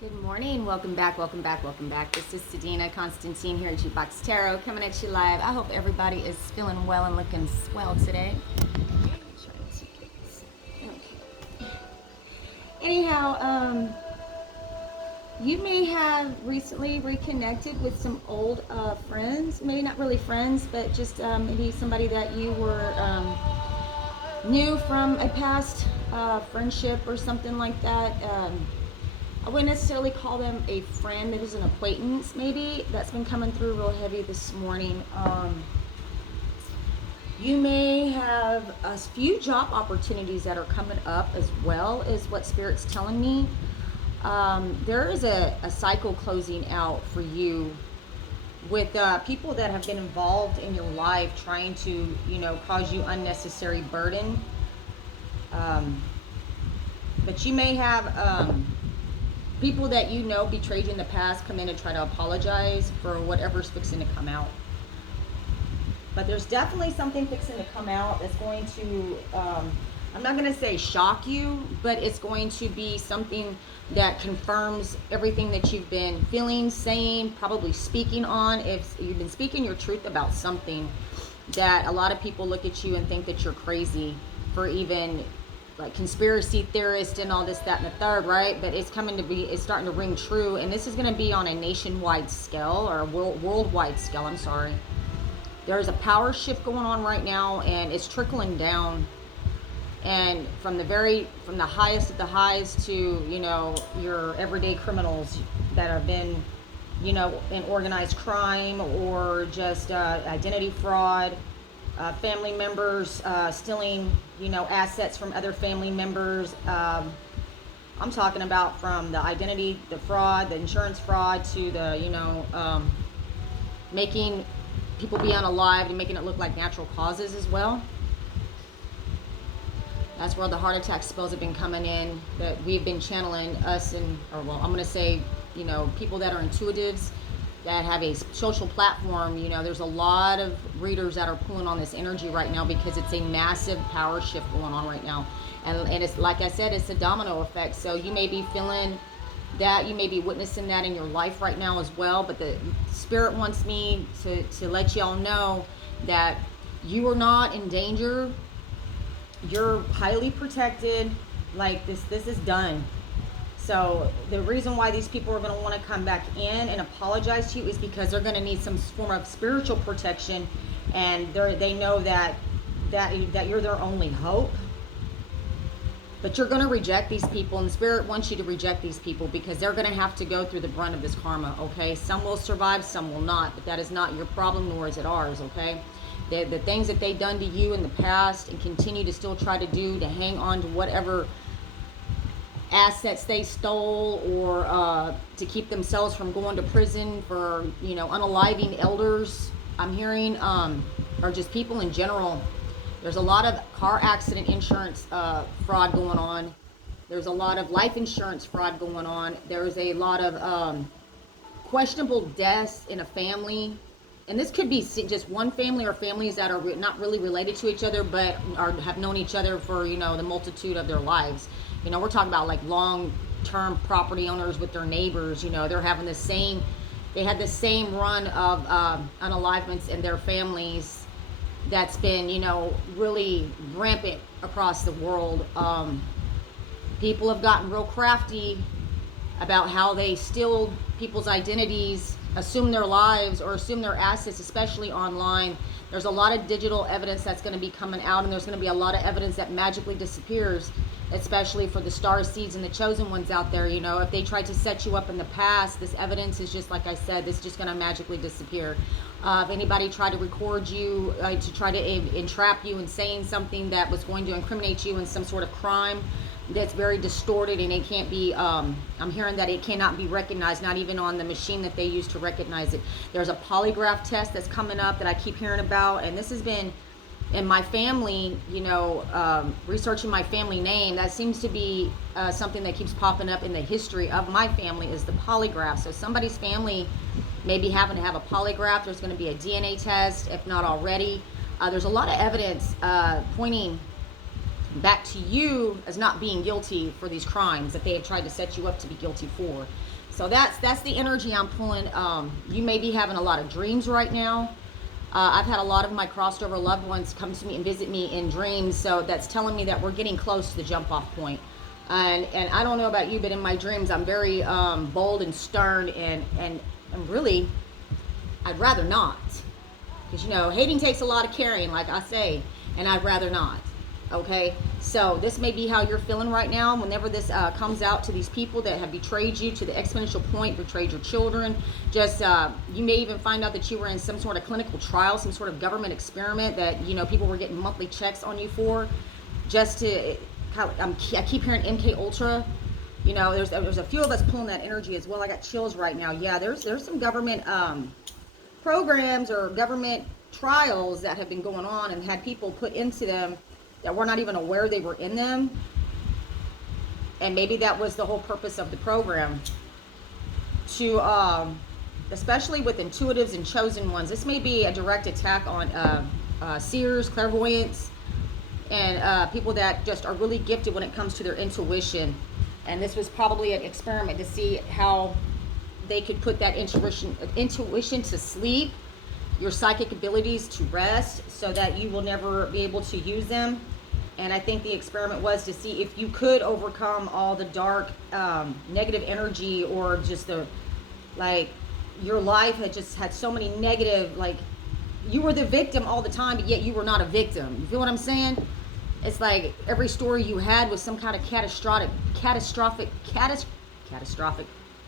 Good morning. Welcome back. Welcome back. Welcome back. This is Sadina Constantine here at Jukebox Tarot coming at you live. I hope everybody is feeling well and looking swell today. Anyhow, you may have recently reconnected with some old friends. Maybe not really friends, but just maybe somebody that you were knew from a past friendship or something like that. I wouldn't necessarily call them a friend. It was an acquaintance, maybe. That's been coming through real heavy this morning. You may have a few job opportunities that are coming up as well, is what Spirit's telling me. There is a cycle closing out for you with people that have been involved in your life trying to, cause you unnecessary burden. But you may have people that betrayed you in the past come in and try to apologize for whatever's fixing to come out. But there's definitely something fixing to come out that's going to, I'm not going to say shock you, but it's going to be something that confirms everything that you've been feeling, saying, probably speaking on. If you've been speaking your truth about something, that a lot of people look at you and think that you're crazy for even like conspiracy theorist and all this, that, and the third, right? But it's starting to ring true. And this is going to be on a nationwide scale, or a worldwide scale, I'm sorry. There's a power shift going on right now, and it's trickling down. And from the highest of the highs to, your everyday criminals that have been, in organized crime or just identity fraud, family members stealing, assets from other family members. I'm talking about from the identity, the fraud, the insurance fraud, to the, making people be unalived and making it look like natural causes as well. That's where the heart attack spells have been coming in, that we've been channeling I'm going to say, people that are intuitives, that have a social platform. There's a lot of readers that are pulling on this energy right now because it's a massive power shift going on right now. And it's, like I said, it's a domino effect. So you may be feeling that, you may be witnessing that in your life right now as well. But the Spirit wants me to let y'all know that you are not in danger. You're highly protected. Like this is done. So the reason why these people are going to want to come back in and apologize to you is because they're going to need some form of spiritual protection, and they know that you're their only hope. But you're going to reject these people, and the Spirit wants you to reject these people because they're going to have to go through the brunt of this karma, okay? Some will survive, some will not, but that is not your problem, nor is it ours, okay? The things that they've done to you in the past and continue to still try to do to hang on to whatever assets they stole, or to keep themselves from going to prison for, unaliving elders, I'm hearing, or just people in general. There's a lot of car accident insurance fraud going on. There's a lot of life insurance fraud going on. There's a lot of questionable deaths in a family. And this could be just one family or families that are not really related to each other, but have known each other for, the multitude of their lives. We're talking about like long-term property owners with their neighbors. They're having they had the same run of unalivements in their families that's been, really rampant across the world. People have gotten real crafty about how they steal people's identities, assume their lives, or assume their assets, especially online. There's a lot of digital evidence that's going to be coming out, and there's going to be a lot of evidence that magically disappears, especially for the star seeds and the chosen ones out there. If they tried to set you up in the past, this evidence is just, like I said, this is just going to magically disappear. If anybody tried to record you, to try to entrap you in saying something that was going to incriminate you in some sort of crime, that's very distorted, and it can't be, I'm hearing that it cannot be recognized, not even on the machine that they use to recognize it. There's a polygraph test that's coming up that I keep hearing about, and this has been in my family, researching my family name. That seems to be something that keeps popping up in the history of my family, is the polygraph. So somebody's family may be having to have a polygraph. There's going to be a DNA test, if not already. There's a lot of evidence pointing back to you as not being guilty for these crimes that they have tried to set you up to be guilty for. So that's the energy I'm pulling. You may be having a lot of dreams right now. I've had a lot of my crossed over loved ones come to me and visit me in dreams, so that's telling me that we're getting close to the jump off point. And I don't know about you, but in my dreams I'm very bold and stern, and really I'd rather not, because hating takes a lot of carrying, like I say, and I'd rather not. Okay, so this may be how you're feeling right now whenever this comes out to these people that have betrayed you to the exponential point, betrayed your children. Just you may even find out that you were in some sort of clinical trial, some sort of government experiment that people were getting monthly checks on you for, just to I keep hearing MK Ultra. There's a few of us pulling that energy as well. I got chills right now. Yeah, there's some government programs or government trials that have been going on and had people put into them that we're not even aware they were in them. And maybe that was the whole purpose of the program, to especially with intuitives and chosen ones. This may be a direct attack on seers, clairvoyants, and people that just are really gifted when it comes to their intuition. And this was probably an experiment to see how they could put that intuition to sleep, your psychic abilities to rest, so that you will never be able to use them. And I think the experiment was to see if you could overcome all the dark negative energy, or just your life had just had so many negative, you were the victim all the time, but yet you were not a victim. You feel what I'm saying? It's like every story you had was some kind of catastrophic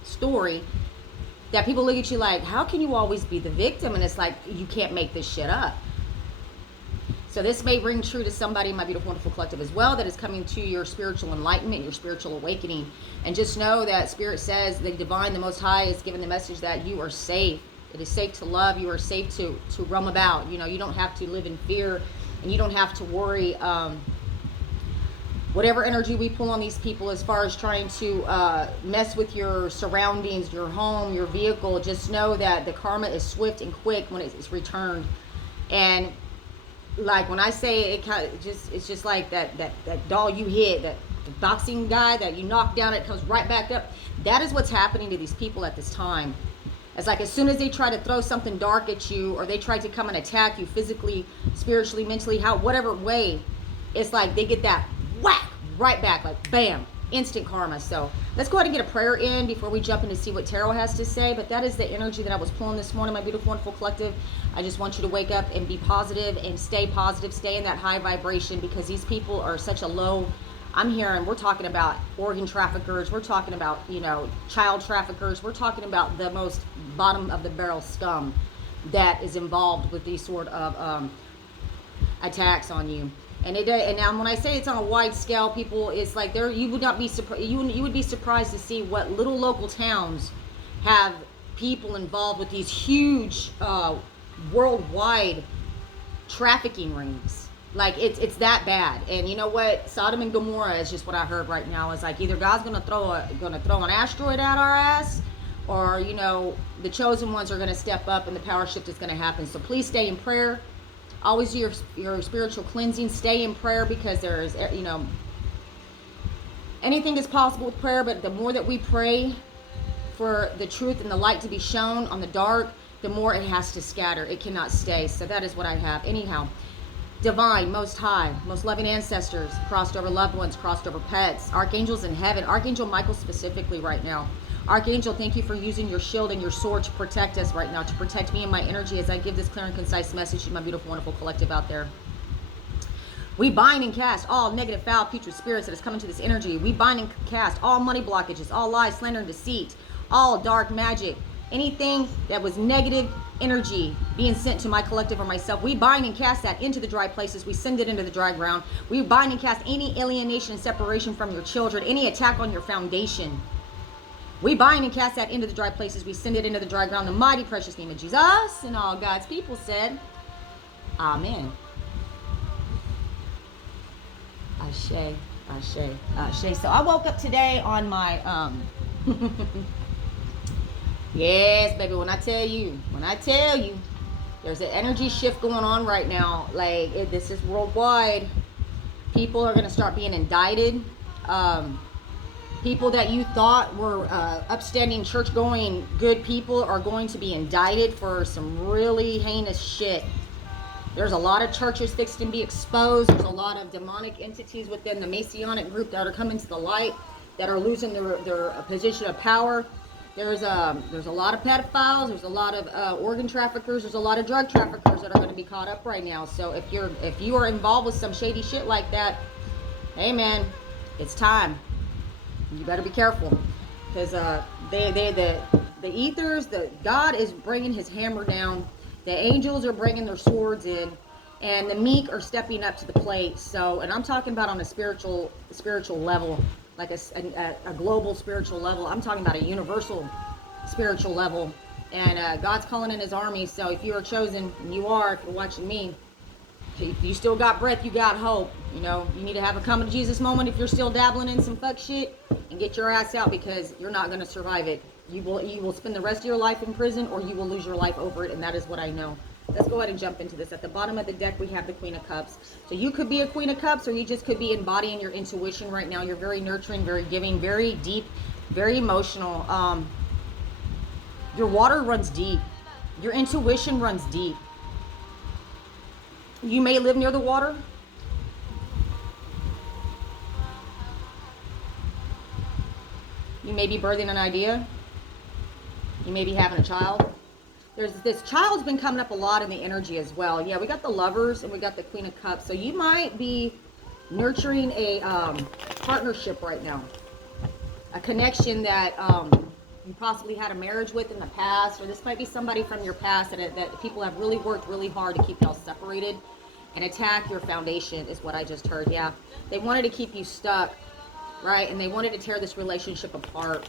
story that people look at you like, how can you always be the victim? And it's like, you can't make this shit up. So this may ring true to somebody in my beautiful, wonderful collective as well, that is coming to your spiritual enlightenment, your spiritual awakening. And just know that Spirit says the divine, the Most High, is giving the message that you are safe. It is safe to love. You are safe to roam about. You don't have to live in fear, and you don't have to worry. Whatever energy we pull on these people as far as trying to mess with your surroundings, your home, your vehicle, just know that the karma is swift and quick when it's returned. And like when I say it's just like that doll you hit, that the boxing guy that you knocked down, it comes right back up. That is what's happening to these people at this time. It's like as soon as they try to throw something dark at you, or they try to come and attack you physically, spiritually, mentally, whatever way, it's like they get that whack right back, like bam, instant karma. So let's go ahead and get a prayer in before we jump in to see what tarot has to say. But that is the energy that I was pulling this morning, my beautiful, wonderful collective. I just want you to wake up and be positive and stay positive, stay in that high vibration, because these people are such a low. I'm hearing, we're talking about organ traffickers, we're talking about child traffickers, we're talking about the most bottom of the barrel scum that is involved with these sort of attacks on you. And now when I say it's on a wide scale, people, it's like you would not be surprised. You would be surprised to see what little local towns have people involved with these huge worldwide trafficking rings. Like it's that bad. And you know what? Sodom and Gomorrah is just what I heard right now. It's like either God's gonna throw an asteroid at our ass, or the chosen ones are gonna step up and the power shift is gonna happen. So please stay in prayer. Always do your spiritual cleansing. Stay in prayer, because there is, anything is possible with prayer. But the more that we pray for the truth and the light to be shown on the dark, the more it has to scatter. It cannot stay. So that is what I have. Anyhow, divine, most high, most loving ancestors, crossed over loved ones, crossed over pets, archangels in heaven, Archangel Michael specifically right now. Archangel, thank you for using your shield and your sword to protect us right now, to protect me and my energy as I give this clear and concise message to my beautiful, wonderful collective out there. We bind and cast all negative, foul, putrid spirits that is coming to this energy. We bind and cast all money blockages, all lies, slander, and deceit, all dark magic, anything that was negative energy being sent to my collective or myself. We bind and cast that into the dry places. We send it into the dry ground. We bind and cast any alienation and separation from your children, any attack on your foundation. We bind and cast that into the dry places. We send it into the dry ground. The mighty precious name of Jesus, and all God's people said, Amen. Ashe, ashe, ashe. So I woke up today on my, yes, baby, when I tell you, there's an energy shift going on right now. Like, this is worldwide. People are going to start being indicted. People that you thought were upstanding, church-going, good people are going to be indicted for some really heinous shit. There's a lot of churches fixed to be exposed. There's a lot of demonic entities within the Masonic group that are coming to the light, that are losing their position of power. There's a lot of pedophiles. There's a lot of organ traffickers. There's a lot of drug traffickers that are going to be caught up right now. So if you are involved with some shady shit like that, hey man, it's time. You better be careful, because the ethers, God is bringing his hammer down. The angels are bringing their swords in, and the meek are stepping up to the plate. So, and I'm talking about on a spiritual level, like a global spiritual level. I'm talking about a universal spiritual level, and God's calling in his army. So if you are chosen, and you are, if you're watching me, if you still got breath, you got hope. You know, you need to have a come to Jesus moment if you're still dabbling in some fuck shit, and get your ass out, because you're not going to survive it. You will spend the rest of your life in prison, or you will lose your life over it, and that is what I know. Let's go ahead and jump into this. At the bottom of the deck, we have the Queen of Cups. So you could be a Queen of Cups, or you just could be embodying your intuition right now. You're very nurturing, very giving, very deep, very emotional. Your water runs deep. Your intuition runs deep. You may live near the water. You may be birthing an idea. You may be having a child. There's this child's been coming up a lot in the energy as well. Yeah, we got the Lovers and we got the Queen of Cups. So you might be nurturing a partnership right now. A connection that you possibly had a marriage with in the past, or this might be somebody from your past that people have really worked really hard to keep y'all separated and attack your foundation, is what I just heard. Yeah, they wanted to keep you stuck, right? And they wanted to tear this relationship apart.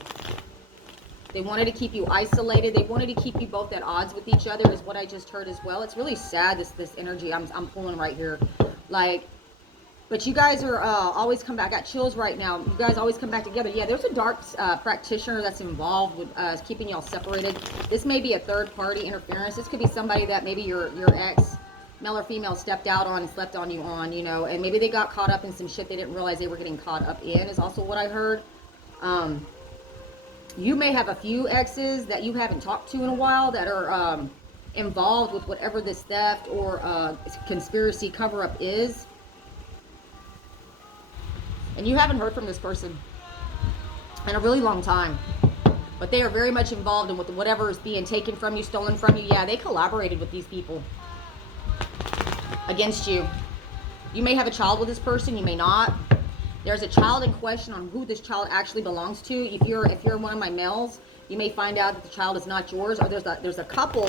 They wanted to keep you isolated. They wanted to keep you both at odds with each other, is what I just heard as well. It's really sad, this energy I'm pulling right here. Like, but you guys are always come back. I got chills right now. You guys always come back together. Yeah, there's a dark practitioner that's involved with keeping y'all separated. This may be a third party interference. This could be somebody that maybe your ex, male or female, stepped out on and slept on you on, you know, and maybe they got caught up in some shit they didn't realize they were getting caught up in, is also what I heard. You may have a few exes that you haven't talked to in a while that are involved with whatever this theft or conspiracy cover-up is. And you haven't heard from this person in a really long time. But they are very much involved in whatever is being taken from you, stolen from you. Yeah, they collaborated with these people against you. You may have a child with this person, you may not. There's a child in question on who this child actually belongs to. If you're one of my males, you may find out that the child is not yours, or there's a couple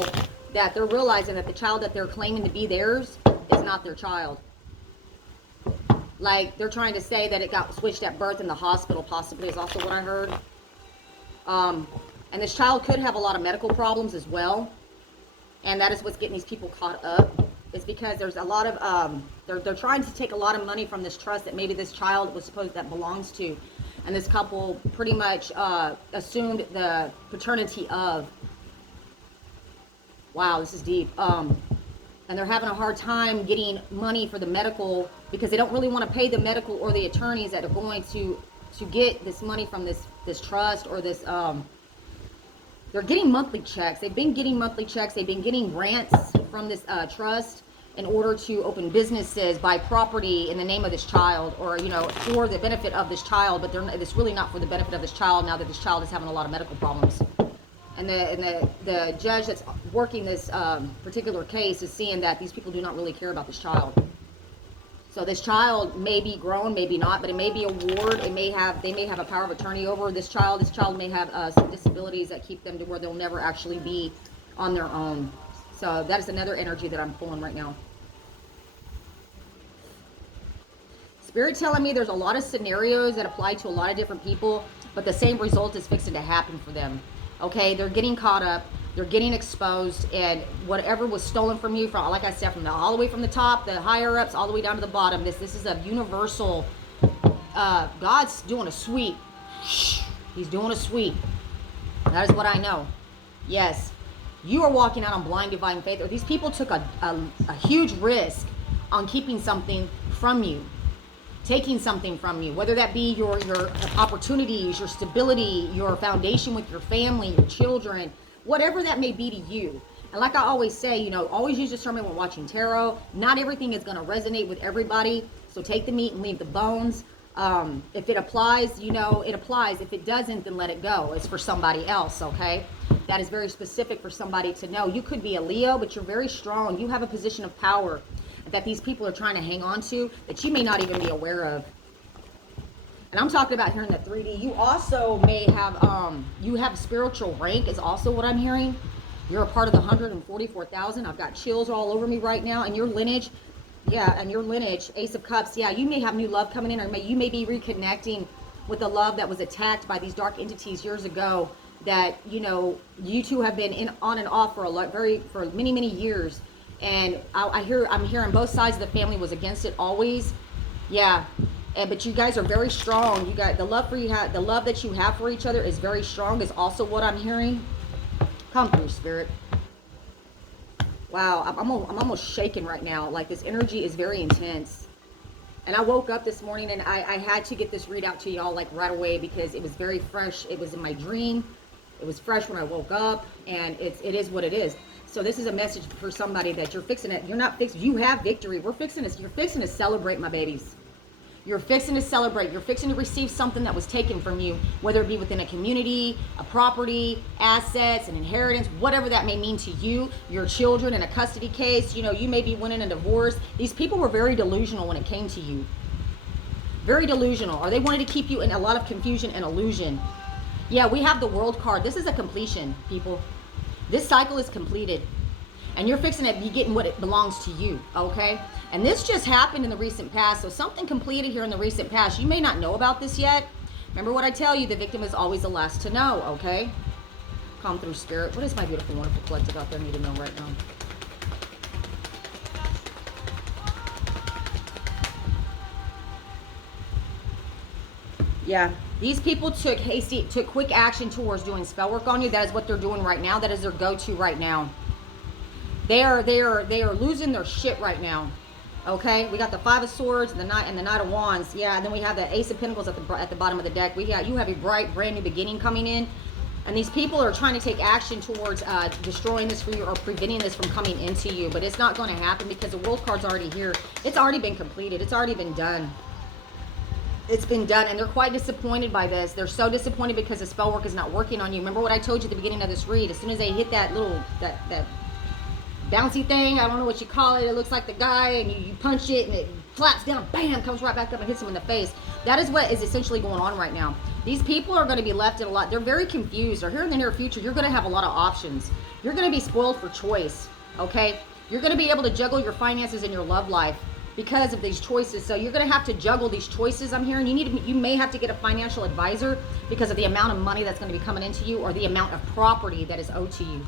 that they're realizing that the child that they're claiming to be theirs is not their child. Like, they're trying to say that it got switched at birth in the hospital, possibly, is also what I heard. And this child could have a lot of medical problems as well. And that is what's getting these people caught up. Is because there's a lot of they're trying to take a lot of money from this trust that maybe this child was supposed that belongs to, and this couple pretty much assumed the paternity of. Wow, this is deep. And they're having a hard time getting money for the medical, because they don't really want to pay the medical or the attorneys that are going to get this money from this trust or this. They're getting monthly checks. They've been getting monthly checks. They've been getting grants from this trust in order to open businesses, buy property in the name of this child, or, you know, for the benefit of this child. But it's really not for the benefit of this child, now that this child is having a lot of medical problems. And the judge that's working this particular case is seeing that these people do not really care about this child. So this child may be grown, maybe not, but it may be a ward. They may have a power of attorney over this child. This child may have some disabilities that keep them to where they'll never actually be on their own. So that is another energy that I'm pulling right now. Spirit telling me there's a lot of scenarios that apply to a lot of different people, but the same result is fixing to happen for them. Okay, they're getting caught up. They're getting exposed, and whatever was stolen from you, from, like I said, from all the way from the top, the higher ups, all the way down to the bottom. This is a universal. God's doing a sweep. He's doing a sweep. That is what I know. Yes, you are walking out on blind divine faith, or these people took a huge risk on keeping something from you. taking something from you, whether that be your opportunities, your stability, your foundation with your family, your children, whatever that may be to you. And like I always say, you know, always use discernment when watching tarot. Not everything is going to resonate with everybody, so take the meat and leave the bones. If it applies, you know, it applies. If it doesn't, then let it go. It's for somebody else, okay? That is very specific for somebody to know. You could be a Leo, but you're very strong. You have a position of power that these people are trying to hang on to that you may not even be aware of. And I'm talking about here in the 3D. You also may have, you have spiritual rank is also what I'm hearing. You're a part of the 144,000. I've got chills all over me right now. And your lineage, yeah, and your lineage, Ace of Cups, yeah, you may have new love coming in, or you may be reconnecting with the love that was attacked by these dark entities years ago that, you know, you two have been in on and off for for many, many years. And I'm hearing both sides of the family was against it always. Yeah. But you guys are very strong. You got the love the love that you have for each other is very strong, is also what I'm hearing. Come through, Spirit. Wow, I'm almost shaking right now. Like, this energy is very intense. And I woke up this morning and I had to get this readout to y'all like right away because it was very fresh. It was in my dream. It was fresh when I woke up, and it is what it is. So this is a message for somebody that you're fixing it. You're not fixing. You have victory. You're fixing to celebrate, my babies. You're fixing to celebrate. You're fixing to receive something that was taken from you, whether it be within a community, a property, assets, an inheritance, whatever that may mean to you, your children in a custody case. You know, you may be winning a divorce. These people were very delusional when it came to you. Very delusional. Or they wanted to keep you in a lot of confusion and illusion. Yeah, we have the World card. This is a completion, people. This cycle is completed. And you're fixing it, you getting what it belongs to you, okay? And this just happened in the recent past. So something completed here in the recent past. You may not know about this yet. Remember what I tell you, the victim is always the last to know, okay? Come through, Spirit. What does my beautiful, wonderful collective out there need to know right now? Yeah, these people took quick action towards doing spell work on you. That is what they're doing right now. That is their go-to right now. They are losing their shit right now. Okay, we got the Five of Swords and the Knight of Wands. Yeah, and then we have the Ace of Pentacles at the bottom of the deck. You have a bright, brand new beginning coming in, and these people are trying to take action towards destroying this for you or preventing this from coming into you. But it's not going to happen because the World card's already here. It's already been completed. It's already been done. It's been done, and they're quite disappointed by this. They're so disappointed because the spell work is not working on you. Remember what I told you at the beginning of this read? As soon as they hit that little that bouncy thing, I don't know what you call it. It looks like the guy, and you punch it, and it flaps down, bam, comes right back up and hits him in the face. That is what is essentially going on right now. These people are going to be left in a lot. They're very confused. Or here in the near future, you're going to have a lot of options. You're going to be spoiled for choice, okay? You're going to be able to juggle your finances and your love life because of these choices. So you're going to have to juggle these choices. I'm hearing you may have to get a financial advisor because of the amount of money that's going to be coming into you or the amount of property that is owed to you.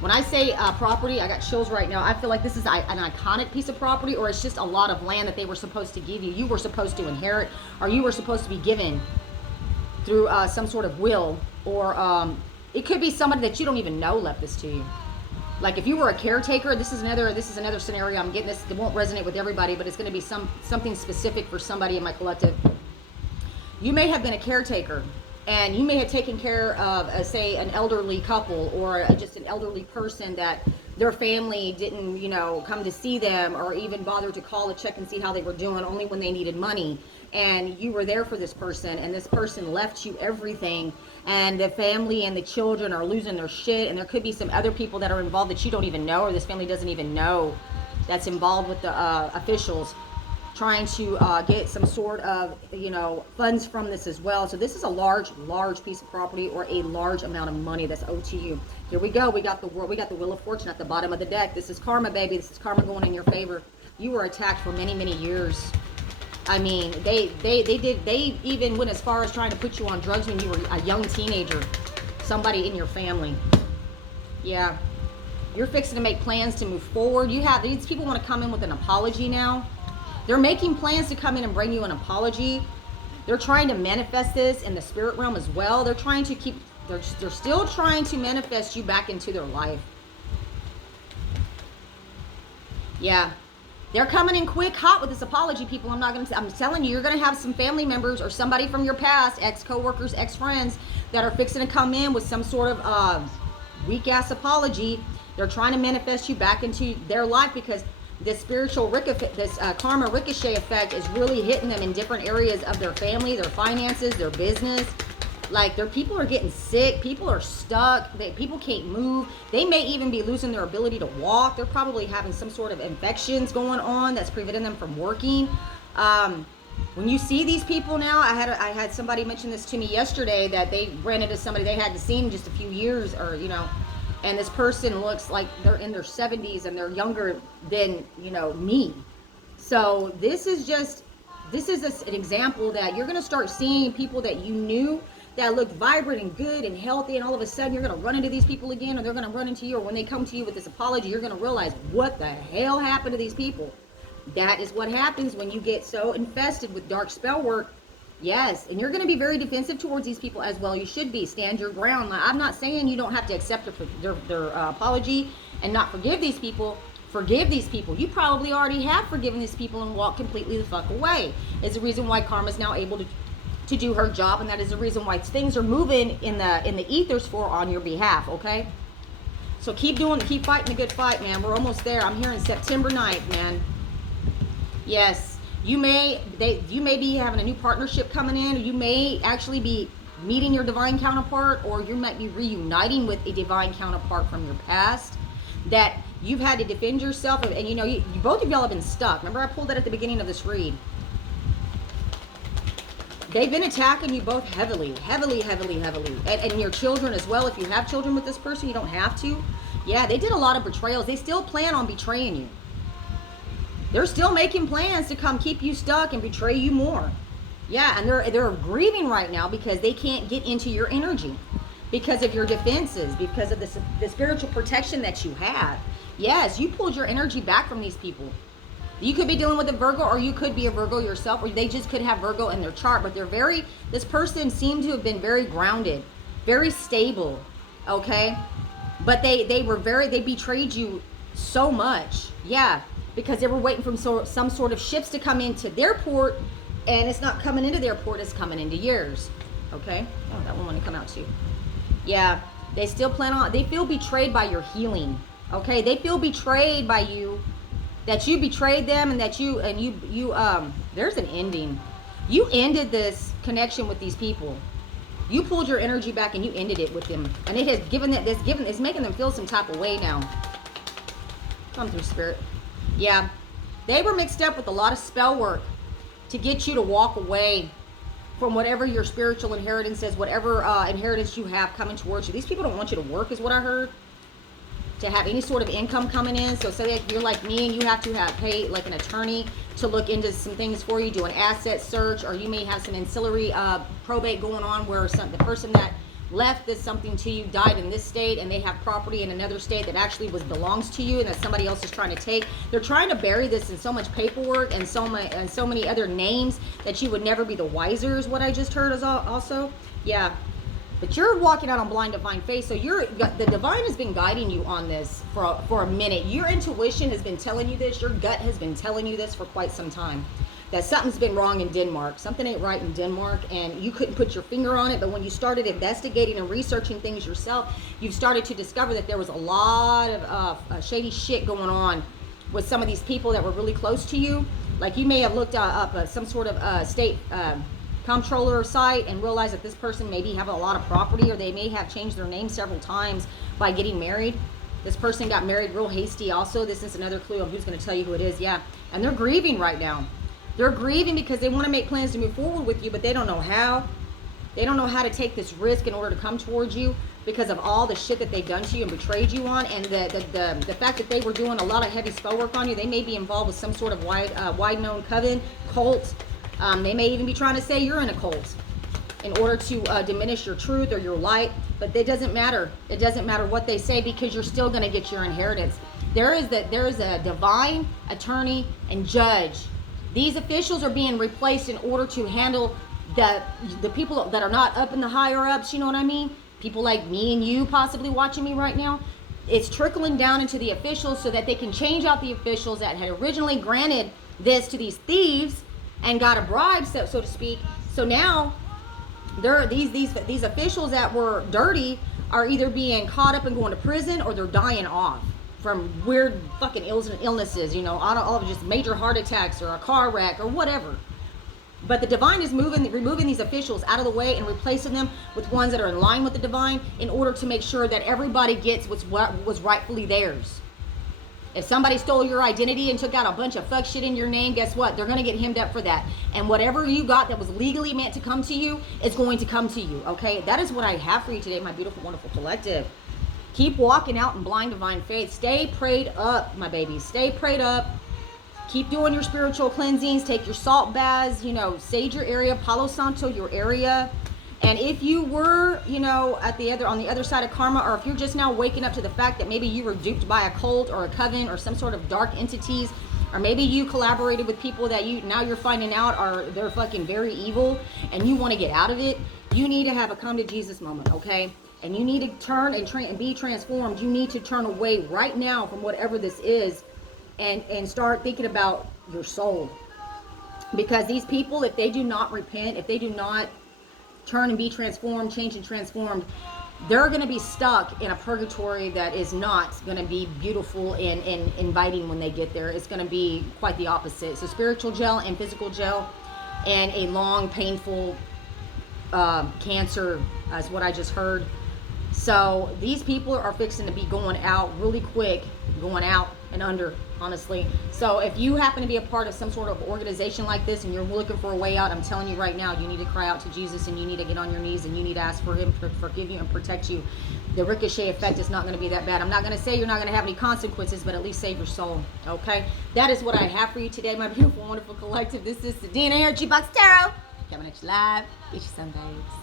When I say property, I got chills right now. I feel like this is an iconic piece of property, or it's just a lot of land that they were supposed to give you. You were supposed to inherit, or you were supposed to be given through some sort of will, or it could be somebody that you don't even know left this to you. Like if you were a caretaker, this is another scenario. I'm getting this. It won't resonate with everybody, but it's going to be something specific for somebody in my collective. You may have been a caretaker, and you may have taken care of, say, an elderly couple or just an elderly person that their family didn't, come to see them or even bother to call to check and see how they were doing, only when they needed money. And you were there for this person, and this person left you everything, and the family and the children are losing their shit, and there could be some other people that are involved that you don't even know, or this family doesn't even know, that's involved with the officials trying to get some sort of, funds from this as well. So this is a large piece of property or a large amount of money that's owed to you. Here we go. We got the Wheel of Fortune at the bottom of the deck. This is karma, baby. This is karma going in your favor. You were attacked for many, many years. I mean, they even went as far as trying to put you on drugs when you were a young teenager. Somebody in your family. Yeah. You're fixing to make plans to move forward. These people want to come in with an apology now. They're making plans to come in and bring you an apology. They're trying to manifest this in the spirit realm as well. They're still trying to manifest you back into their life. Yeah. They're coming in quick, hot with this apology, people. I'm telling you, you're going to have some family members or somebody from your past, ex-coworkers, ex-friends, that are fixing to come in with some sort of weak-ass apology. They're trying to manifest you back into their life because this spiritual karma ricochet effect is really hitting them in different areas of their family, their finances, their business. Like, their people are getting sick. People are stuck. People can't move. They may even be losing their ability to walk. They're probably having some sort of infections going on that's preventing them from working. When you see these people now, I had somebody mention this to me yesterday, that they ran into somebody they hadn't seen in just a few years, or, you know, and this person looks like they're in their 70s and they're younger than, you know, me. So this is an example that you're going to start seeing people that you knew that looked vibrant and good and healthy, and all of a sudden you're going to run into these people again, or they're going to run into you, or when they come to you with this apology, you're going to realize, what the hell happened to these people? That is what happens when you get so infested with dark spell work. Yes, and you're going to be very defensive towards these people as well. You should be. Stand your ground. Now, I'm not saying you don't have to accept their apology and not forgive these people. Forgive these people. You probably already have forgiven these people and walked completely the fuck away. It's the reason why karma is now able to do her job, and that is the reason why things are moving in the ethers on your behalf. Okay, so keep fighting the good fight, man. We're almost there. I'm hearing September 9th, man. Yes, you may be having a new partnership coming in, or you may actually be meeting your divine counterpart, or you might be reuniting with a divine counterpart from your past that you've had to defend yourself. And you know, you both of y'all have been stuck. Remember, I pulled that at the beginning of this read. They've been attacking you both heavily. And your children as well. If you have children with this person, you don't have to. Yeah, they did a lot of betrayals. They still plan on betraying you. They're still making plans to come keep you stuck and betray you more. Yeah, and they're grieving right now because they can't get into your energy, because of your defenses, because of the spiritual protection that you have. Yes, you pulled your energy back from these people. You could be dealing with a Virgo, or you could be a Virgo yourself, or they just could have Virgo in their chart, but this person seemed to have been very grounded, very stable, okay? But they betrayed you so much, yeah, because they were waiting for some sort of ships to come into their port, and it's not coming into their port, it's coming into yours, okay? Oh, that one wanted to come out too. Yeah, they still they feel betrayed by your healing, okay? They feel betrayed by you, that you betrayed them, and that there's an ending. You ended this connection with these people. You pulled your energy back and you ended it with them. And it has it's making them feel some type of way now. Come through, Spirit. Yeah. They were mixed up with a lot of spell work to get you to walk away from whatever your spiritual inheritance is, whatever inheritance you have coming towards you. These people don't want you to work, is what I heard, to have any sort of income coming in. So say if you're like me and you have to pay like an attorney to look into some things for you, do an asset search, or you may have some ancillary probate going on where the person that left something to you died in this state, and they have property in another state that actually belongs to you and that somebody else is trying to take. They're trying to bury this in so much paperwork and so many other names that you would never be the wiser, is what I just heard is also. Yeah. But you're walking out on blind divine faith, so the divine has been guiding you on this for a minute. Your intuition has been telling you this. Your gut has been telling you this for quite some time, that something's been wrong in Denmark. Something ain't right in Denmark, and you couldn't put your finger on it. But when you started investigating and researching things yourself, you've started to discover that there was a lot of shady shit going on with some of these people that were really close to you. Like, you may have looked up some sort of state comptroller site and realize that this person maybe have a lot of property, or they may have changed their name several times by getting married. This person got married real hasty also. This is another clue of who's going to tell you who it is. Yeah, and they're grieving right now. They're grieving because they want to make plans to move forward with you, but they don't know how. They don't know how to take this risk in order to come towards you because of all the shit that they've done to you and betrayed you on, and the fact that they were doing a lot of heavy spell work on you. They may be involved with some sort of wide known coven, cult. They may even be trying to say you're in a cult in order to diminish your truth or your light, but it doesn't matter. It doesn't matter what they say, because you're still going to get your inheritance. There is a divine attorney and judge. These officials are being replaced in order to handle the people that are not up in the higher ups, you know what I mean? People like me and you possibly watching me right now. it's trickling down into the officials so that they can change out the officials that had originally granted this to these thieves and got a bribe, so to speak. So now there are these officials that were dirty are either being caught up and going to prison, or they're dying off from weird fucking illnesses, you know, all of just major heart attacks or a car wreck or whatever. But the divine is removing these officials out of the way and replacing them with ones that are in line with the divine, in order to make sure that everybody gets what was rightfully theirs. If somebody stole your identity and took out a bunch of fuck shit in your name, guess what? They're going to get hemmed up for that. And whatever you got that was legally meant to come to you is going to come to you, okay? That is what I have for you today, my beautiful, wonderful collective. Keep walking out in blind divine faith. Stay prayed up, my babies. Stay prayed up. Keep doing your spiritual cleansings. Take your salt baths, you know, sage your area, Palo Santo your area. And if you were, you know, on the other side of karma, or if you're just now waking up to the fact that maybe you were duped by a cult or a coven or some sort of dark entities, or maybe you collaborated with people that you're finding out they're fucking very evil, and you want to get out of it, you need to have a come to Jesus moment, okay? And you need to turn and be transformed. You need to turn away right now from whatever this is, and start thinking about your soul. Because these people, if they do not repent, if they do not turn and be transformed, change and transformed, they're going to be stuck in a purgatory that is not going to be beautiful and inviting when they get there. It's going to be quite the opposite. So spiritual jail and physical jail, and a long, painful cancer, is what I just heard. So these people are fixing to be going out really quick, going out and under, honestly. So if you happen to be a part of some sort of organization like this and you're looking for a way out, I'm telling you right now, you need to cry out to Jesus, and you need to get on your knees, and you need to ask for him to forgive you and protect you. The ricochet effect is not going to be that bad. I'm not going to say you're not going to have any consequences, but at least save your soul, okay? That is what I have for you today, my beautiful, wonderful collective. This is the DNA Energy Box Tarot, coming at you live. Get you some, babes.